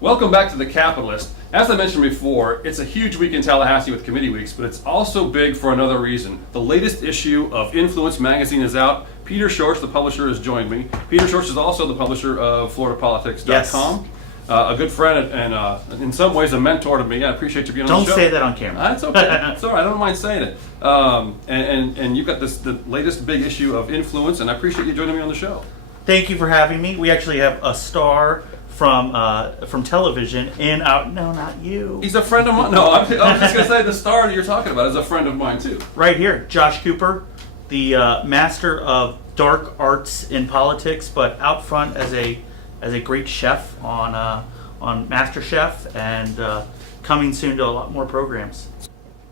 Welcome back to the Capitolist. As I mentioned before, it's a huge week in Tallahassee with committee weeks, but it's also big for another reason. The latest issue of Influence magazine is out. Peter Schorsch, the publisher, has joined me. Peter Schorsch is also the publisher of FloridaPolitics.com. Yes. A good friend and in some ways a mentor to me. I appreciate you being on the show. Don't say that on camera. That's okay. It's all right. I don't mind saying it. And you've got the latest big issue of Influence, and I appreciate you joining me on the show. Thank you for having me. We actually have a star from television in our... No, not you. He's a friend of mine. No, I was just going to say the star that you're talking about is a friend of mine, too. Right here, Josh Cooper, the master of dark arts in politics, but out front as a great chef on MasterChef, and coming soon to a lot more programs.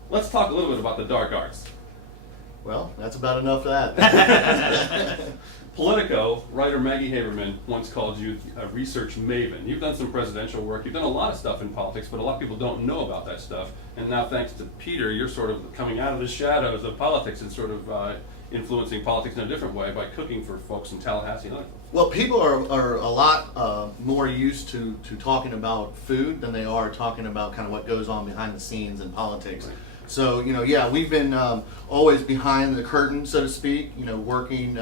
Let's talk a little bit about the dark arts. Well, that's about enough of that. Politico writer Maggie Haberman once called you a research maven. You've done some presidential work. You've done a lot of stuff in politics, but a lot of people don't know about that stuff. And now, thanks to Peter, you're sort of coming out of the shadows of politics and sort of influencing politics in a different way by cooking for folks in Tallahassee and other folks. Well, people are a lot more used to talking about food than they are talking about kind of what goes on behind the scenes in politics. Right. So, yeah, we've been always behind the curtain, so to speak, working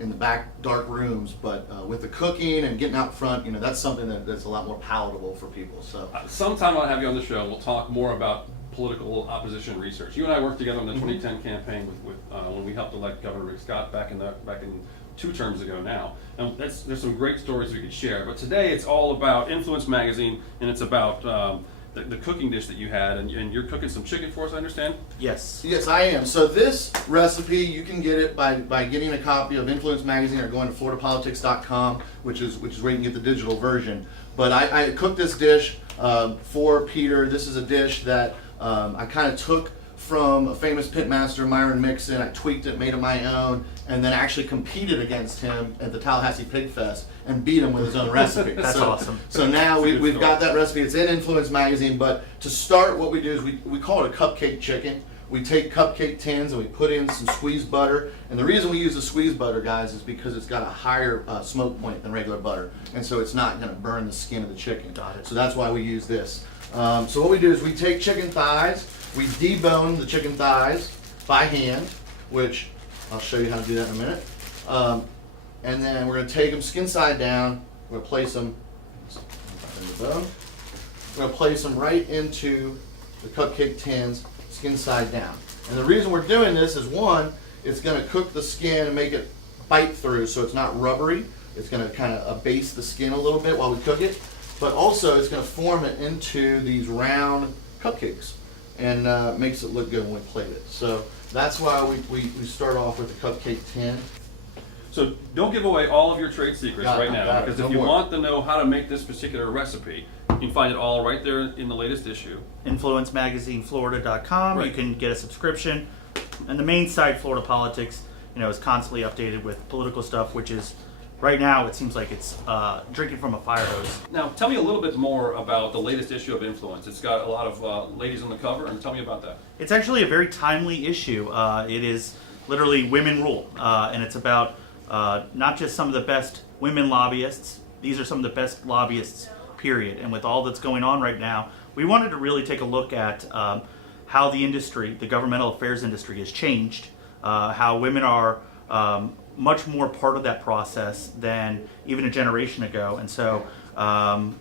in the back dark rooms, but with the cooking and getting out front, that's something that's a lot more palatable for people. So sometime I'll have you on the show. We'll talk more about political opposition research. You and I worked together on the 2010 campaign with when we helped elect Governor Rick Scott back in 2 terms ago now. And there's some great stories we could share. But today it's all about Influence magazine, and it's about the cooking dish that you had, and you're cooking some chicken for us, I understand? Yes. Yes, I am. So this recipe, you can get it by getting a copy of Influence Magazine or going to FloridaPolitics.com, which is where you can get the digital version. But I cooked this dish for Peter. This is a dish that I kind of took from a famous pitmaster, Myron Mixon. I tweaked it, made it my own, and then actually competed against him at the Tallahassee Pig Fest and beat him with his own recipe. That's awesome. So now we've got that recipe. It's in Influence Magazine. But to start, what we do is we call it a cupcake chicken. We take cupcake tins and we put in some squeezed butter. And the reason we use the squeezed butter, guys, is because it's got a higher smoke point than regular butter. And so it's not going to burn the skin of the chicken. Got it. So that's why we use this. So what we do is we take chicken thighs. We debone the chicken thighs by hand, which I'll show you how to do that in a minute. And then we're going to take them skin side down. We're going to place them in the bone. We're going to place them right into the cupcake tins, skin side down. And the reason we're doing this is, one, it's going to cook the skin and make it bite through so it's not rubbery. It's going to kind of abase the skin a little bit while we cook it. But also it's going to form it into these round cupcakes and makes it look good when we plate it. So that's why we start off with the cupcake tin. So don't give away all of your trade secrets right now, because if you want to know how to make this particular recipe, you can find it all right there in the latest issue. Influence Magazine, Florida.com. Right. You can get a subscription. And the main site, Florida Politics, is constantly updated with political stuff, which is, right now, it seems like it's drinking from a fire hose. Now, tell me a little bit more about the latest issue of Influence. It's got a lot of ladies on the cover, and tell me about that. It's actually a very timely issue. It is literally women rule, and it's about not just some of the best women lobbyists. These are some of the best lobbyists, period. And with all that's going on right now, we wanted to really take a look at how the industry, the governmental affairs industry, has changed, how women are much more part of that process than even a generation ago. And so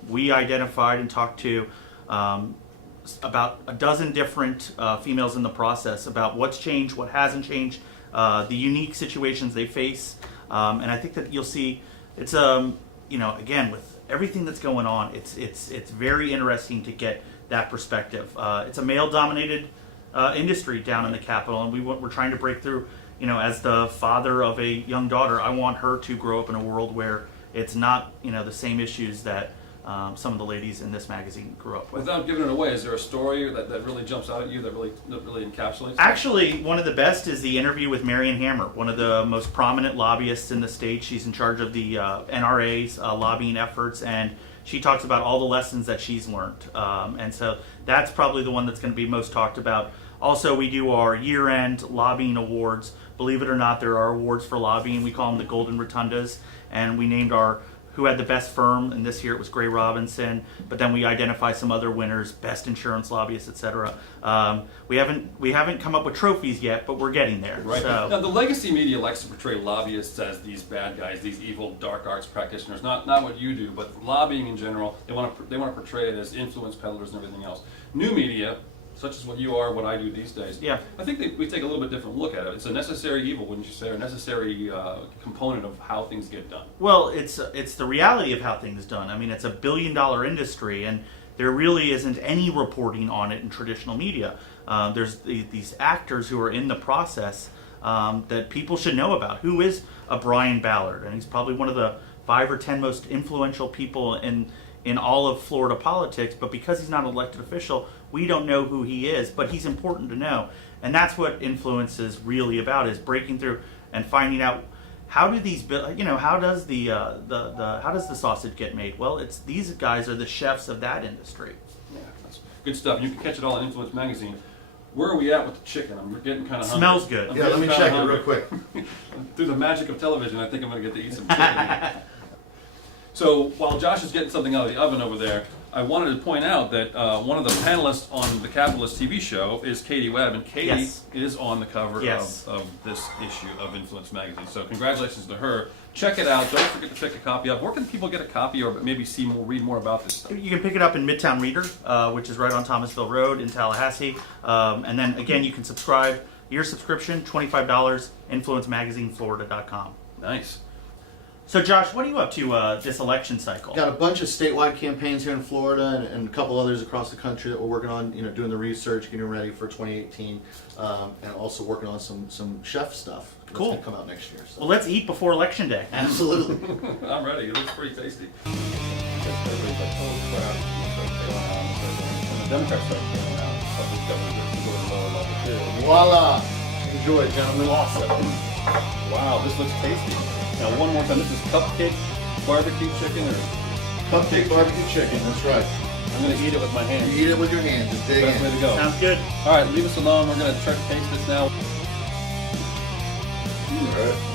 we identified and talked to about a dozen different females in the process about what's changed, what hasn't changed, the unique situations they face. And I think that you'll see it's, again, with everything that's going on, it's very interesting to get that perspective. It's a male-dominated industry down in the Capitol, and we're trying to break through. As the father of a young daughter, I want her to grow up in a world where it's not, the same issues that some of the ladies in this magazine grew up with. Without giving it away, is there a story that really jumps out at you that really encapsulates it? Actually, one of the best is the interview with Marion Hammer, one of the most prominent lobbyists in the state. She's in charge of the NRA's lobbying efforts, and she talks about all the lessons that she's learned. And so that's probably the one that's going to be most talked about. Also, we do our year-end lobbying awards. Believe it or not, there are awards for lobbying. We call them the Golden Rotundas, and we named our who had the best firm, and this year it was Gray Robinson. But then we identify some other winners, best insurance lobbyists, etc. We haven't come up with trophies yet, but we're getting there. Right. So, Now, the legacy media likes to portray lobbyists as these bad guys, these evil dark arts practitioners. Not what you do, but lobbying in general. They want to portray it as influence peddlers and everything else. New media, such as what you are, what I do these days. Yeah. I think we take a little bit different look at it. It's a necessary evil, wouldn't you say, or a necessary component of how things get done. well, it's the reality of how things done. I mean, it's $1 billion industry, and there really isn't any reporting on it in traditional media. There's these actors who are in the process that people should know about. Who is a Brian Ballard? And he's probably one of the 5 or 10 most influential people in all of Florida politics, but because he's not an elected official, we don't know who he is, but he's important to know. And that's what influence is really about, is breaking through and finding out how do these, how does how does the sausage get made? Well, it's these guys are the chefs of that industry. Yeah, that's good stuff. You can catch it all in Influence Magazine. Where are we at with the chicken? I'm getting kind of hungry. Smells good. I'm Yeah, let getting me kinda check it hungry. real quick. Through the magic of television, I think I'm going to get to eat some chicken. So while Josh is getting something out of the oven over there, I wanted to point out that one of the panelists on the Capitolist TV show is Katie Webb, and Katie Yes. is on the cover Yes. of this issue of Influence Magazine. So congratulations to her. Check it out. Don't forget to pick a copy up. Where can people get a copy or maybe read more about this stuff? You can pick it up in Midtown Reader, which is right on Thomasville Road in Tallahassee. And then again, you can subscribe. Your subscription, $25, influencemagazineflorida.com. Nice. So Josh, what are you up to this election cycle? Got a bunch of statewide campaigns here in Florida and a couple others across the country that we're working on, doing the research, getting ready for 2018, and also working on some chef stuff that's Cool. going to come out next year. So. Well, let's eat before Election Day. Absolutely. I'm ready. It looks pretty tasty. The Democrats start bailing out public government to go to the lower level too. Voila! Enjoy, gentlemen. Awesome. Wow, this looks tasty. Now one more time, this is cupcake barbecue chicken, or Cupcake barbecue chicken, that's right. I'm gonna eat it with my hands. You eat it with your hands, just dig Best way in. to go. Sounds good. All right, leave us alone. We're gonna try to taste this now. All right.